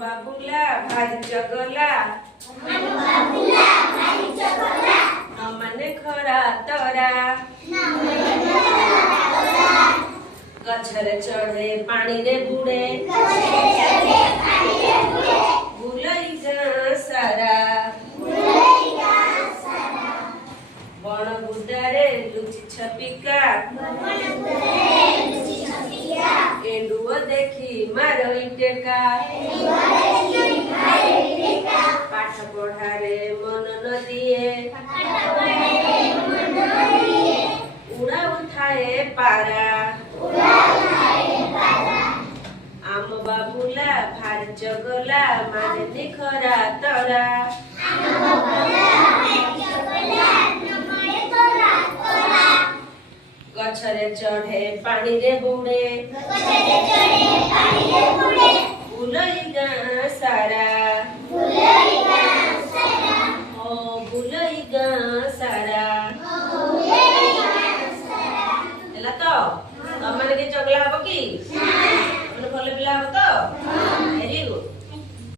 बाबूला भारी चगला न माने खरा तरा गछरे चढ़े पानी रे बुड़े बुलई गाँ सारा बण बुदारे लुचि छपिका एंडुओ देखी मारोई टेका पाठ पढ़ारे मन न दिए उड़ा उठाए पारा आम बाबूला भार चगला माने निखरा तरा गछरे चढ़े पानी रे बुड़े बुलई गाँ सारा बुलई गाँ सारा तो तमने के चगला हबो की